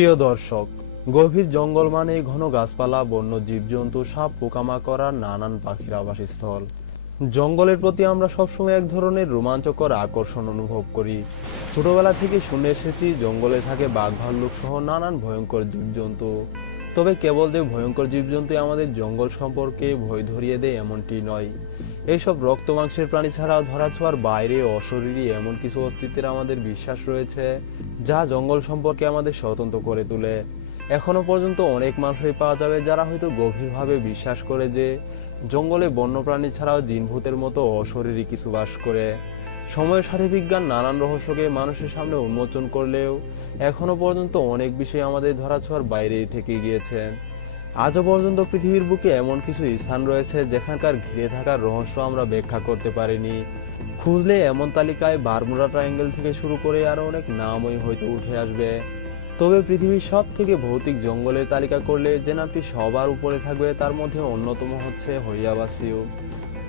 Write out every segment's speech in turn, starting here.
প্রিয় দর্শক, গভীর জঙ্গল মানে ঘন গাছপালা, বন্য জীবজন্তু, সাপ পোকামাকড় নানান পাখির আবাসস্থল। জঙ্গলের প্রতি আমরা সবসময় এক ধরনের রোমাঞ্চকর আকর্ষণ অনুভব করি। ছোটবেলা থেকে শুনে এসেছি, জঙ্গলে থাকে বাঘ ভাল্লুক সহ নানান ভয়ঙ্কর জীবজন্তু। তবে কেবল যে ভয়ঙ্কর জীবজন্তু আমাদের জঙ্গল সম্পর্কে ভয় ধরিয়ে দেয় এমনটি নয়। এইসব রক্ত মাংসের প্রাণী ছাড়াও ধরাছোঁয়ার বাইরে অশরীরী এমন কিছু অস্তিত্বের আমাদের বিশ্বাস রয়েছে, যা জঙ্গল সম্পর্কে আমাদের স্বতন্ত্র করে তোলে। এখনও পর্যন্ত অনেক মানুষই পাওয়া যাবে যারা হয়তো গভীরভাবে বিশ্বাস করে যে জঙ্গলে বন্যপ্রাণী ছাড়াও জিনভূতের মতো অশরীরী কিছু বাস করে। সময়ের সাথে বিজ্ঞান নানান রহস্যকে মানুষের সামনে উন্মোচন করলেও এখনও পর্যন্ত অনেক বিষয় আমাদের ধরাছোঁয়ার বাইরেই থেকে গিয়েছে। আজও পর্যন্ত পৃথিবীর বুকে এমন কিছু স্থান রয়েছে যেখানকার ঘিরে থাকার রহস্য আমরা ব্যাখ্যা করতে পারিনি। খুঁজলে এমন তালিকায় বারমুডা ট্রায়াঙ্গেল থেকে শুরু করে আরও অনেক নামই হয়তো উঠে আসবে। তবে পৃথিবীর সব থেকে ভৌতিক জঙ্গলের তালিকা করলে যে নামটি সবার উপরে থাকবে তার মধ্যে অন্যতম হচ্ছে হইয়াবাসিও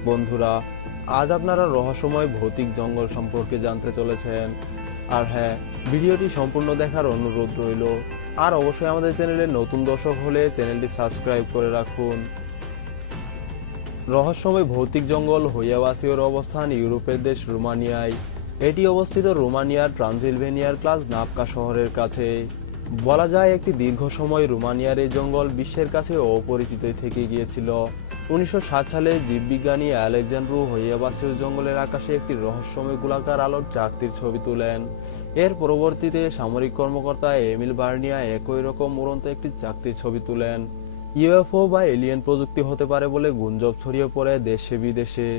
বন্ধুরা, আজ আপনারা রহস্যময় ভৌতিক জঙ্গল সম্পর্কে জানতে চলেছেন। আর হ্যাঁ ভিডিওটি সম্পূর্ণ দেখার অনুরোধ রইল। আর অবশ্যই আমাদের চ্যানেলে নতুন দর্শক হলে চ্যানেলটি সাবস্ক্রাইব করে রাখুন। রহস্যময় ভৌতিক জঙ্গল হইয়াবাসিওর অবস্থান, ইউরোপের দেশ রোমানিয়ায়। এটি অবস্থিত রোমানিয়ার ট্রানসিলভেনিয়ার ক্লাস নাপকা শহরের কাছে। বলা যায় একটি দীর্ঘ সময় রোমানিয়ার এই জঙ্গল বিশ্বের কাছে অপরিচিত থেকে গিয়েছিল। উনিশশো সাত সালে জীববিজ্ঞানী আলেকজান্ড্রু হইয়াবাসীয় জঙ্গলের আকাশে একটি রহস্যময় গোলাকার আলোর চাকতির ছবি তুলেন। এর পরবর্তীতে সামরিক কর্মকর্তা এমিল বার্নিয়া একই রকম উড়ন্ত একটি চাকতির ছবি তুলেন। ইউএফও বা এলিয়েন প্রযুক্তি হতে পারে বলে গুঞ্জব ছড়িয়ে পড়ে দেশে বিদেশে।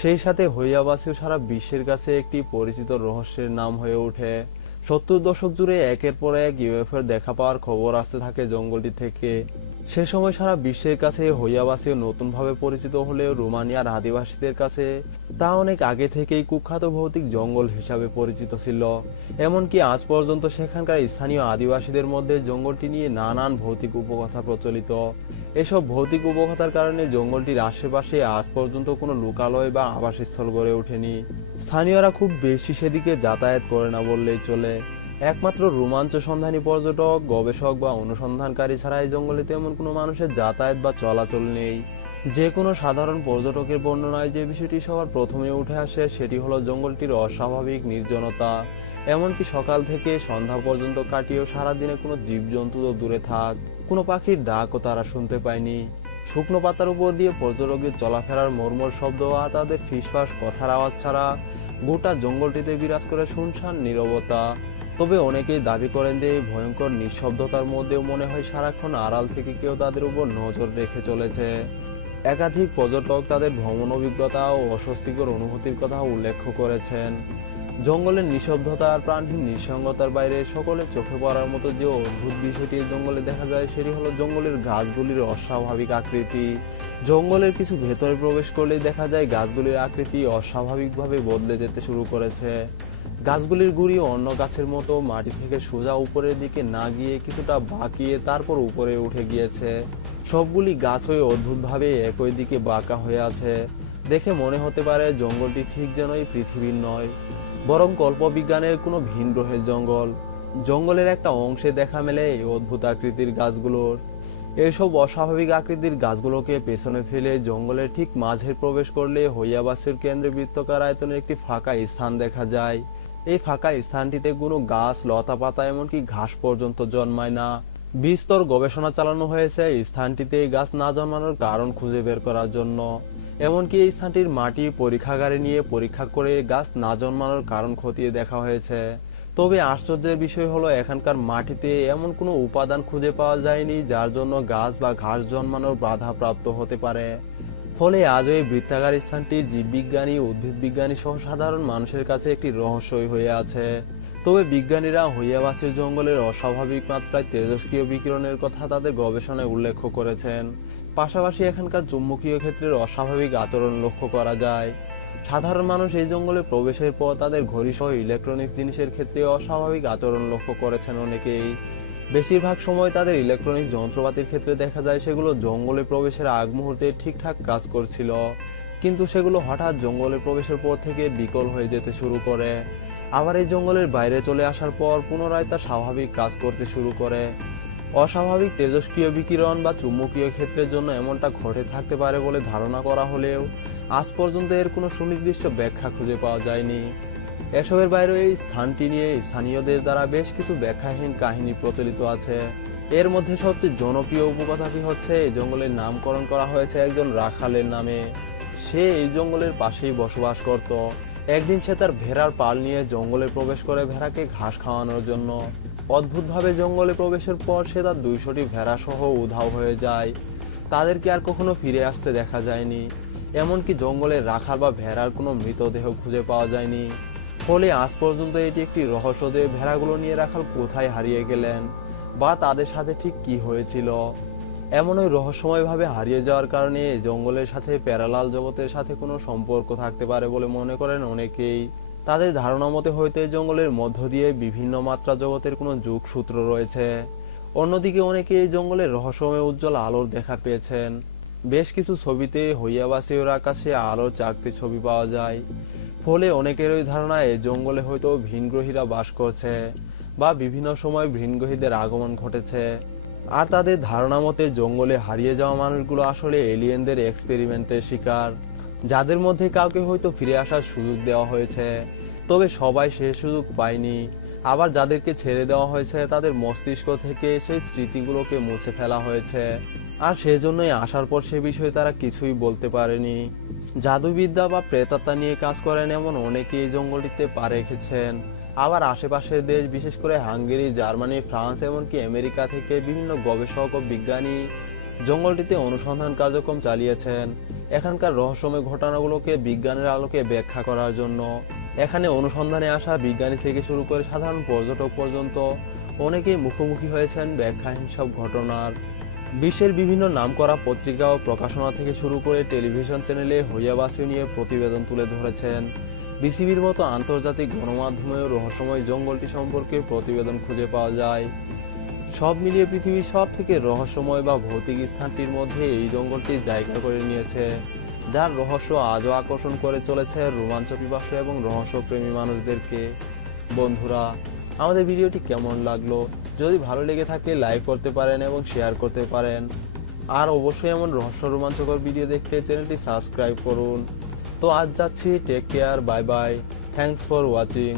সেই সাথে হইয়াবাসীও সারা বিশ্বের কাছে একটি পরিচিত রহস্যের নাম হয়ে ওঠে। সত্তর দশক জুড়ে একের পর এক ইউএফের দেখা পাওয়ার খবর আসতে থাকে জঙ্গলটি থেকে। সে সময় সারা বিশ্বের কাছে হইয়াবাসীও নতুনভাবে পরিচিত হলেও রোমানিয়ার আদিবাসীদের কাছে তা অনেক আগে থেকেই কুখ্যাত ভৌতিক জঙ্গল হিসাবে পরিচিত ছিল। এমনকি আজ পর্যন্ত সেখানকার স্থানীয় আদিবাসীদের মধ্যে জঙ্গলটি নিয়ে নানান ভৌতিক উপকথা প্রচলিত। এসব ভৌতিক উপকথার কারণে জঙ্গলটির আশেপাশে আজ পর্যন্ত কোনো লোকালয় বা আবাসস্থল গড়ে ওঠেনি। স্থানীয়রা খুব বেশি সেদিকে যাতায়াত করে না বললেই চলে। একমাত্র রোমাঞ্চ সন্ধানী পর্যটক, গবেষক বা অনুসন্ধানকারী ছাড়া এই জঙ্গলে তেমন কোনো মানুষের যাতায়াত বা চলাচল নেই। যে কোনো সাধারণ পর্যটকের বর্ণনায় যে বিষয়টি সবার প্রথমে উঠে আসে সেটি হলো জঙ্গলটির অস্বাভাবিক নির্জনতা। এমনকি সকাল থেকে সন্ধ্যা পর্যন্ত কাটিয়েও সারাদিনে কোনো জীবজন্তু তো দূরে থাক। কোনো পাখির ডাকও তারা শুনতে পায়নি। শুকনো পাতার উপর দিয়ে পর্যটকদের চলাফেরার মর্মর শব্দ আর তাদের ফিসফাস, কথার আওয়াজ ছাড়া গোটা জঙ্গলটিতে বিরাজ করে শুনশান, নীরবতা। তবে অনেকেই দাবি করেন যে এই ভয়ঙ্কর নিঃশব্দতার মধ্যেও মনে হয় সারাক্ষণ আড়াল থেকে কেউ তাদের উপর নজর রেখে চলেছে। একাধিক পর্যটক তাদের ভ্রমণ অভিজ্ঞতা ও অস্বস্তিকর অনুভূতির কথা উল্লেখ করেছেন। জঙ্গলের নিঃশব্দতা আর প্রাণহীন নিঃসঙ্গতার বাইরে সকলের চোখে পড়ার মতো যে অদ্ভুত বিষয়টি জঙ্গলে দেখা যায়, সেটি হলো জঙ্গলের গাছগুলির অস্বাভাবিক আকৃতি। জঙ্গলের কিছু ভেতরে প্রবেশ করলেই দেখা যায় গাছগুলির আকৃতি অস্বাভাবিকভাবে বদলে যেতে শুরু করেছে। গাছগুলির গুড়ি অন্য গাছের মতো মাটি থেকে সোজা উপরের দিকে না গিয়ে কিছুটা বাঁকিয়ে তারপর উপরে উঠে গিয়েছে। সবগুলি গাছই অদ্ভুতভাবে একই দিকে বাঁকা হয়ে আছে। দেখে মনে হতে পারে জঙ্গলটি ঠিক যেনই পৃথিবীর নয়, বরং কল্পবিজ্ঞানের কোনো ভিন গ্রহের জঙ্গল। জঙ্গলের একটা অংশে দেখা মেলে এই অদ্ভুত আকৃতির গাছগুলোর। এইসব অস্বাভাবিক আকৃতির গাছগুলোকে পেছনে ফেলে জঙ্গলের ঠিক মাঝে প্রবেশ করলে হইয়াবাসের কেন্দ্রে বৃত্তকার আয়তনের একটি ফাঁকা স্থান দেখা যায়। এই ফাঁকা স্থানটিতে কোনো গাছ, লতা পাতা, এমনকি ঘাস পর্যন্ত জন্মায় না। বিস্তর গবেষণা চালানো হয়েছে এই স্থানটিতে এই গাছ না জন্মানোর কারণ খুঁজে বের করার জন্য। এমনকি এই স্থানটির মাটি, পরীক্ষাগারে নিয়ে পরীক্ষা করে গাছ না জন্মানোর কারণ খতিয়ে দেখা হয়েছে। তবে আশ্চর্যের বিষয় হলো, এখানকার মাটিতে এমন কোনো উপাদান খুঁজে পাওয়া যায়নি, যার জন্য গাছ বা ঘাস জন্মানোর বাধা প্রাপ্ত হতে পারে। ফলে আজ এই বৃত্তাকার স্থানটি জীববিজ্ঞানী উদ্ভিদ বিজ্ঞানী সহ সাধারণ মানুষের কাছে একটি রহস্যই হয়ে আছে। তবে বিজ্ঞানীরা হইয়াবাসীর জঙ্গলের অস্বাভাবিক মাত্রায় তেজস্ক্রিয় বিকিরণের কথা তাদের গবেষণায় উল্লেখ করেছেন। পাশাপাশি এখানকার চুম্বকীয় ক্ষেত্রের অস্বাভাবিক আচরণ লক্ষ্য করা যায়। সাধারণ মানুষ এই জঙ্গলে প্রবেশের পর তাদের ঘড়ি সহ ইলেকট্রনিক্স জিনিসের ক্ষেত্রে অস্বাভাবিক আচরণ লক্ষ্য করেছেন অনেকেই। বেশিরভাগ সময় তাদের ইলেকট্রনিক্স যন্ত্রপাতির ক্ষেত্রে দেখা যায় সেগুলো জঙ্গলে প্রবেশের আগ মুহূর্তে ঠিকঠাক কাজ করছিল। কিন্তু সেগুলো হঠাৎ জঙ্গলে প্রবেশের পর থেকে বিকল হয়ে যেতে শুরু করে। আবার এই জঙ্গলের বাইরে চলে আসার পর পুনরায় তার স্বাভাবিক কাজ করতে শুরু করে। অস্বাভাবিক তেজস্ক্রিয় বিকিরণ বা চুম্বকীয় ক্ষেত্রের জন্য এমনটা ঘটে থাকতে পারে বলে ধারণা করা হলেও আজ পর্যন্ত এর কোনো সুনির্দিষ্ট ব্যাখ্যা খুঁজে পাওয়া যায়নি। এসবের বাইরেও এই স্থানটি নিয়ে স্থানীয়দের দ্বারা বেশ কিছু ব্যাখ্যাহীন কাহিনী প্রচলিত আছে। এর মধ্যে সবচেয়ে জনপ্রিয় উপকথাটি হচ্ছে, এই জঙ্গলের নামকরণ করা হয়েছে একজন রাখালের নামে। সে এই জঙ্গলের পাশেই বসবাস করত। একদিন সে তার ভেড়ার পাল নিয়ে জঙ্গলে প্রবেশ করে ভেড়াকে ঘাস খাওয়ানোর জন্য। অদ্ভুতভাবে জঙ্গলে প্রবেশের পর সে তার দুইশোটি ভেড়া সহ উধাও হয়ে যায়। তাদেরকে আর কখনো ফিরে আসতে দেখা যায়নি। এমনকি জঙ্গলে রাখাল বা ভেড়ার কোনো মৃতদেহ খুঁজে পাওয়া যায়নি। ফলে আজ পর্যন্ত এটি একটি রহস্য যে ভেড়াগুলো নিয়ে রাখাল কোথায় হারিয়ে গেলেন বা তাদের সাথে ঠিক কি হয়েছিল। এমন ওই রহস্যময়ভাবে হারিয়ে যাওয়ার কারণে জঙ্গলের সাথে প্যারালাল জগতের সাথে কোনো সম্পর্ক থাকতে পারে বলে মনে করেন অনেকেই। তাদের ধারণা মতে হয়তো এই জঙ্গলের মধ্য দিয়ে বিভিন্ন মাত্রা জগতের কোনো যুগসূত্র রয়েছে। অন্যদিকে অনেকে এই জঙ্গলের রহস্যময় উজ্জ্বল আলোর দেখা পেয়েছেন। বেশ কিছু ছবিতে হইয়াবাসীর আকাশে আলোর চারটি ছবি পাওয়া যায়। ফলে অনেকের ওই ধারণা এই জঙ্গলে হয়তো ভিনগ্রহীরা বাস করছে বা বিভিন্ন সময় ভিনগ্রহীদের আগমন ঘটেছে। আর তাদের ধারণা মতে জঙ্গলে হারিয়ে যাওয়া মানুষগুলো আসলে এলিয়েনদের এক্সপেরিমেন্টের শিকার, যাদের মধ্যে কাউকে হয়তো ফিরে আসার সুযোগ দেওয়া হয়েছে। তবে সবাই সে সুযোগ পায়নি। আবার যাদেরকে ছেড়ে দেওয়া হয়েছে, তাদের মস্তিষ্ক থেকে সেই স্মৃতিগুলোকে মুছে ফেলা হয়েছে। আর সেজন্যই আসার পর সে বিষয়ে তারা কিছুই বলতে পারেনি। জাদুবিদ্যা বা প্রেতাত্মা নিয়ে কাজ করেন এমন অনেকেই এই জঙ্গলটিতে পা রেখেছেন। আবার আশেপাশের দেশ, বিশেষ করে হাঙ্গেরি, জার্মানি, ফ্রান্স, এমনকি আমেরিকা থেকে বিভিন্ন গবেষক ও বিজ্ঞানী জঙ্গলটিতে অনুসন্ধান কার্যক্রম চালিয়েছেন। এখানকার রহস্যময় ঘটনাগুলোকে বিজ্ঞানের আলোকে ব্যাখ্যা করার জন্য। এখানে অনুসন্ধানে আসা বিজ্ঞানী থেকে শুরু করে সাধারণ পর্যটক পর্যন্ত অনেকেই মুখোমুখি হয়েছেন ব্যাখ্যাহীন সব ঘটনার। বিশ্বের বিভিন্ন নামকরা পত্রিকা ও প্রকাশনা থেকে শুরু করে টেলিভিশন চ্যানেলে হইয়াবাসী নিয়ে প্রতিবেদন তুলে ধরেছেন। বিসিবির মতো আন্তর্জাতিক গণমাধ্যমেও রহস্যময় জঙ্গলটি সম্পর্কে প্রতিবেদন খুঁজে পাওয়া যায়। সব মিলিয়ে পৃথিবীর সব থেকে রহস্যময় বা ভৌতিক স্থানটির মধ্যে এই জঙ্গলটি জায়গা করে নিয়েছে, যার রহস্য আজও আকর্ষণ করে চলেছে রোমাঞ্চ পিপাসু এবং রহস্যপ্রেমী মানুষদেরকে। বন্ধুরা, আমাদের ভিডিওটি কেমন লাগল? যদি ভালো লেগে থাকে লাইক করতে পারেন এবং শেয়ার করতে পারেন। আর অবশ্যই এমন রহস্য রোমাঞ্চকর ভিডিও দেখতে চ্যানেলটি সাবস্ক্রাইব করুন। তো আজ যাচ্ছি take care bye bye thanks for watching